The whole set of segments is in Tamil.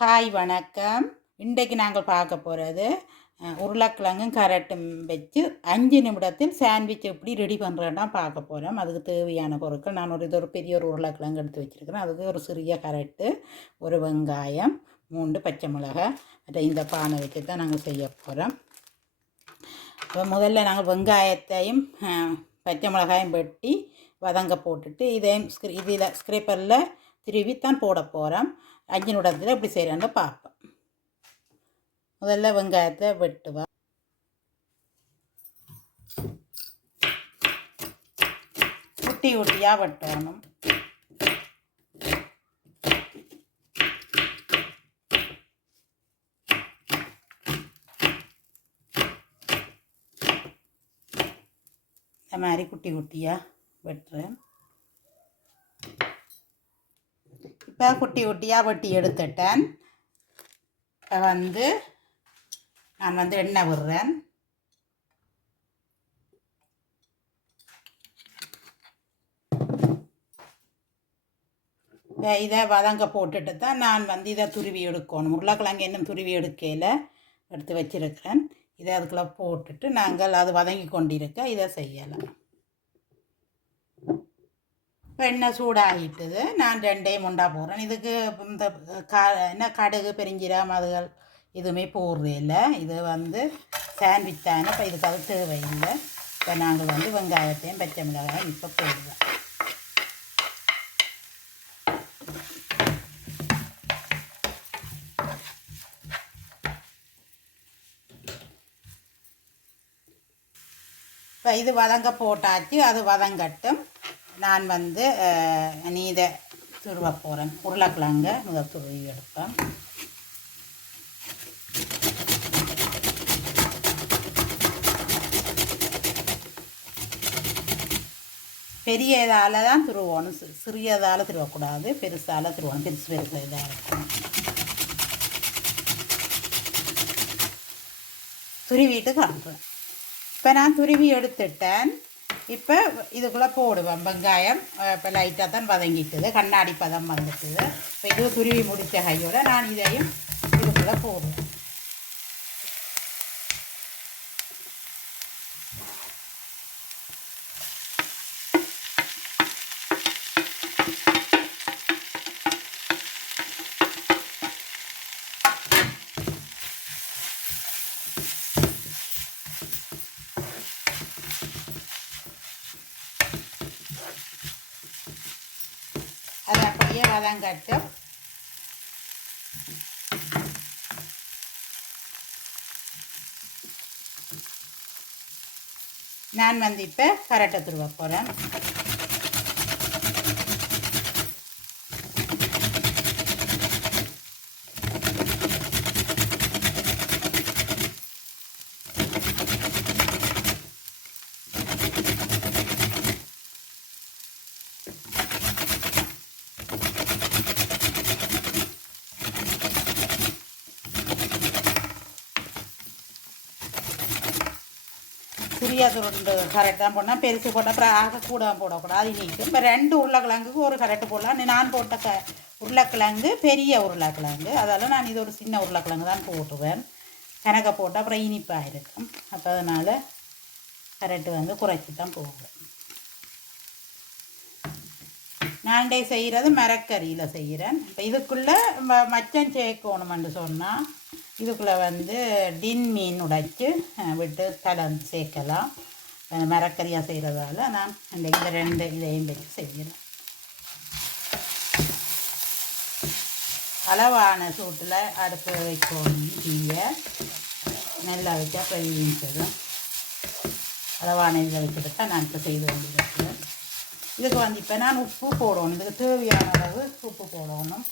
ஹாய் வணக்கம். இன்றைக்கு நாங்கள் பார்க்க போகிறது உருளைக்கிழங்கும் கரட்டும் வச்சு 5 நிமிடத்தில் சாண்ட்விச் எப்படி ரெடி பண்ணுறேன்னா பார்க்க போகிறோம். அதுக்கு தேவையான பொருட்கள் நான் ஒரு பெரிய உருளைக்கிழங்கு எடுத்து வச்சுருக்கிறேன். அதுக்கு ஒரு சிறிய கரட்டு, ஒரு வெங்காயம், 3 பச்சை மிளகாய், மற்ற இந்த பானை வச்சு தான் நாங்கள் செய்ய போகிறோம். இப்போ முதல்ல நாங்கள் வெங்காயத்தையும் பச்சை மிளகாயும் வெட்டி வதங்க போட்டுட்டு இதையும் இதில் ஸ்க்ரேப்பரில் திருவித்தான் போட போகிறோம். 5 நிமிடத்தில் எப்படி செய்கிறேன்னு பார்ப்போம். முதல்ல வெங்காயத்தை வெட்டுவேன். குட்டி குட்டியாக வெட்டணும். இந்த மாதிரி குட்டி குட்டியாக வெட்டுறேன். இப்போ குட்டி குட்டியாக வெட்டி எடுத்துட்டேன். இப்போ நான் எண்ணெய் விடுறேன். இதை வதங்க போட்டுட்டு தான் நான் இதை துருவி எடுக்கணும். உருளைக்கிழங்கு இன்னும் துருவி எடுக்கையில் எடுத்து வச்சிருக்கிறேன். இதை அதுக்குள்ளே போட்டுட்டு நாங்கள் அது வதங்கி கொண்டிருக்க இதை செய்யலாம். இப்போ எண்ணெய் சூடாகிட்டுது. நான் 2 உண்டா போடுறேன். இதுக்கு இந்த என்ன கடுகு பெருஞ்சீரகம் அதுகள் எதுவுமே போடுறதில்லை. இது சாண்ட்விச் தானே. இப்போ இதுக்கு அது தேவையில்லை. இப்போ நாங்கள் வெங்காயத்தையும் பச்சை மிளகாயும் இப்போ போடுவேன். இப்போ இது வதங்க போட்டாச்சு. அது வதங்கட்டும். நான் இதை துருவ போகிறேன். உருளைக்கிழங்க முதல் துருவி எடுப்பேன். பெரிய இதால் தான் துருவணும். சிறியதால் துருவக்கூடாது, பெருசால் துருவணும். பெருசு இதாக இருக்கும். துருவிட்டு காட்டுறேன். இப்போ நான் துருவி எடுத்துட்டேன். இப்போ இதுக்குள்ளே போடுவேன். வெங்காயம் இப்போ லைட்டாக தான் வதங்கிட்டுது. கண்ணாடி பதம் வந்துட்டுது. இப்போ இது துருவி முடித்த கையோடு நான் இதையும் இதுக்குள்ளே போடுவேன். அது அப்படியே வதங்கட்டும். நான் இப்போ கரட்டை துருவ போகிறேன். சிறிய துருண்டு கரெக்ட் தான் போடணும். பெருசு போட்டால் அப்புறம் ஆக கூட போடக்கூடாது. இனிக்கும். இப்போ 2 உருளைக்கிழங்குக்கு ஒரு கரெக்டு போடலாம். நான் போட்ட உருளைக்கிழங்கு பெரிய உருளைக்கிழங்கு. அதால் நான் இது ஒரு சின்ன உருளைக்கிழங்கு தான் போட்டுவேன். கணக்கை போட்டால் அப்புறம் இனிப்பாக இருக்கும். அப்போ அதனால் கரெக்டு குறைச்சி தான் போடுவேன். நான் செய்கிறது மரக்கறியில் செய்கிறேன். இப்போ இதுக்குள்ளே மச்சம் சேர்க்கணுமென்று சொன்னால் இதுக்குள்ளே டின் மீன் உடைச்சி விட்டு கலந்து சேர்க்கலாம். மரக்கறியாக செய்கிறதால நான் இந்த 2 இதையும் வச்சு செய்கிறேன். அளவான சூட்டில் அடுப்பு வைக்கணும். தீயை நல்லா வச்சா பெரிய அளவான இதில் வச்சுட்டு தான் நான் இப்போ செய்து கொண்டிருக்கிறேன். இதுக்கு இப்போ நான் உப்பு போடணும். இதுக்கு தேவையான அளவு உப்பு போடணும்.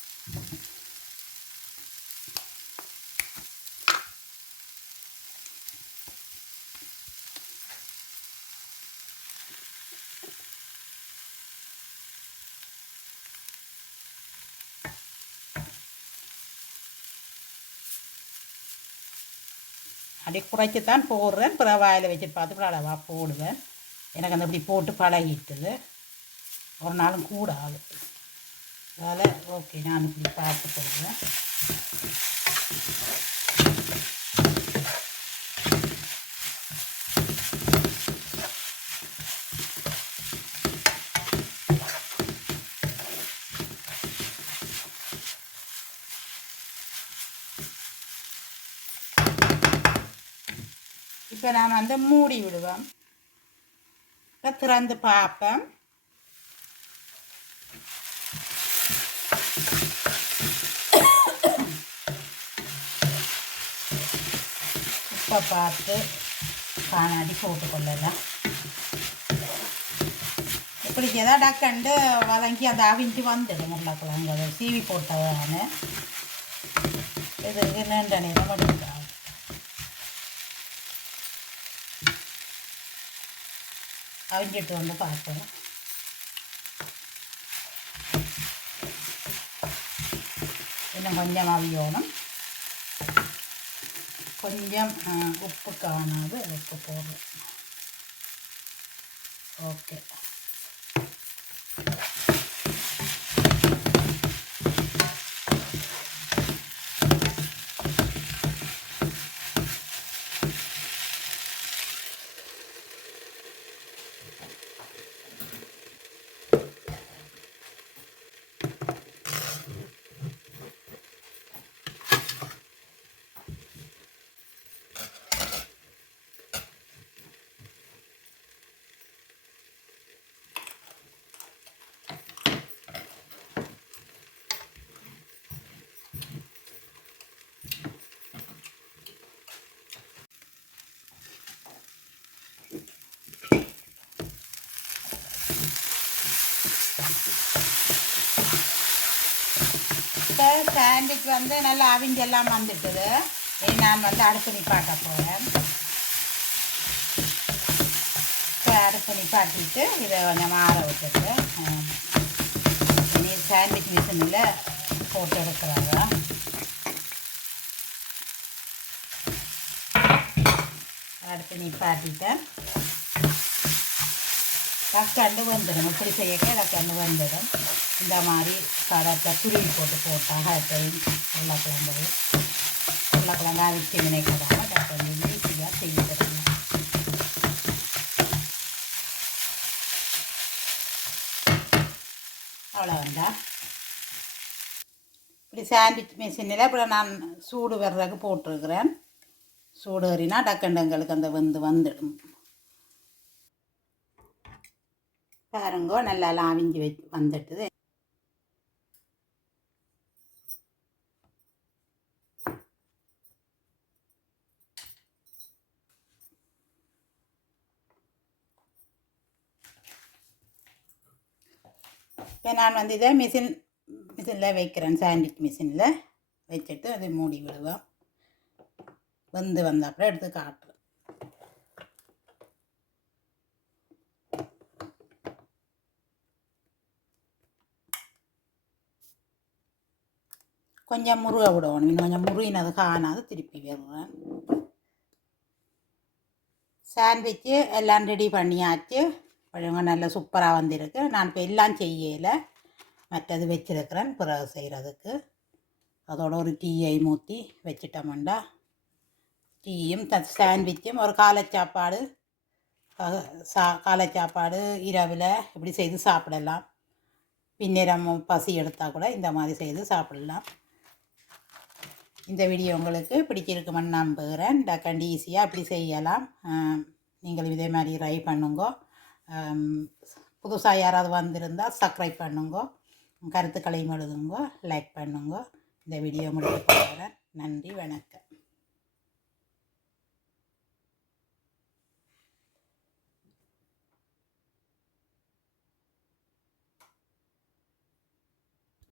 அப்படி குறைச்சித்தான் போடுறேன். பிற வாயில் வச்சு பார்த்து அளவாக போடுவேன். எனக்கு இப்படி போட்டு பழகிட்டுது. ஒரு நாளும் கூட ஆகுது. அதனால் ஓகே, நான் இப்படி பார்த்து போடுவேன். இப்போ நான் வந்து மூடி விடுவேன். இப்போ திறந்து பார்ப்பேன். உப்பை பார்த்து காணாடி போட்டுக்கொள்ளலாம். இப்படி எதாவது டக்கண்டு வதங்கி அந்த அவிஞ்சு வந்துடும். உருளைக்கிழங்கு அதை சீவி போட்டதான இதுக்கு நீண்ட நேரம் எடுக்கிறாங்க. அவிஞ்சிட்டு வந்து பார்ப்போம். இன்னும் கொஞ்சம் அவியணும். கொஞ்சம் உப்பு காணாது உப்பு போடுறோம். ஓகே. சாண்ட்விச் வந்து நல்லா அவிஞ்செல்லாம் வந்துட்டுது. நான் வந்து அடுப்பு நிப்பாட்ட போகிறேன். இப்போ அடுப்பு நிப்பாட்டிட்டு இதை கொஞ்சம் ஆற விட்டுட்டு நீ சாண்ட்விச் மிஷினில் போட்டு எடுக்கிறாங்க. அடுப்பு நிப்பாட்டிட்டேன். டக்கண்டு வந்துடும். இப்படி செய்யக்க டக்கண்டு வந்துடும். இந்த மாதிரி கடையில் துருவி போட்டால் ஹேட்டையும் உருளைக்கிழங்கு அவிச்சு நினைக்கிறாங்க. டக்கண்டு ஈஸியாக செய்யலாம். அவ்வளோண்டா. இப்படி சாண்ட்விச் மிஷினில் இப்படி நான் சூடு வர்றதுக்கு போட்டிருக்கிறேன். சூடு ஏறினா டக்கண்டுங்களுக்கு அந்த வந்துடும். பாருங்கோ நல்லா அவிஞ்சு வந்துட்டுது. இப்போ நான் வந்து இதை மிஷினில் வைக்கிறேன். சாண்ட்விச் மிஷினில் வச்சுட்டு அதை மூடி விடுவேன். வந்த அப்புறம் எடுத்து காட்டுறேன். கொஞ்சம் முருக விடணும். இன்னும் கொஞ்சம் முருகினது காணாது திருப்பி விடுறேன். சாண்ட்விச்சு எல்லாம் ரெடி பண்ணியாச்சு. நல்லா சூப்பராக வந்திருக்கு. நான் இப்போ எல்லாம் செய்யலை, மற்றது வச்சிருக்கிறேன் பிறகு செய்கிறதுக்கு. அதோட ஒரு டீயை ஊற்றி வச்சிட்டோம்டா. டீயும் சாண்ட்விச்சும் ஒரு காலை சாப்பாடு இரவில் இப்படி செய்து சாப்பிடலாம். பின்னிரம் பசி எடுத்தால் கூட இந்த மாதிரி செய்து சாப்பிடலாம். இந்த வீடியோ உங்களுக்கு பிடிச்சிருக்குமென்னு நம்புகிறேன். டக்கண்டு ஈஸியாக அப்படி செய்யலாம். நீங்களும் இதே மாதிரி ட்ரை பண்ணுங்க. புதுசாக யாராவது வந்திருந்தால் சப்ஸ்கிரைப் பண்ணுங்க. கருத்துக்களையும் எழுதுங்க, லைக் பண்ணுங்க. இந்த வீடியோ முடிக்க போகிறேன். நன்றி, வணக்கம்.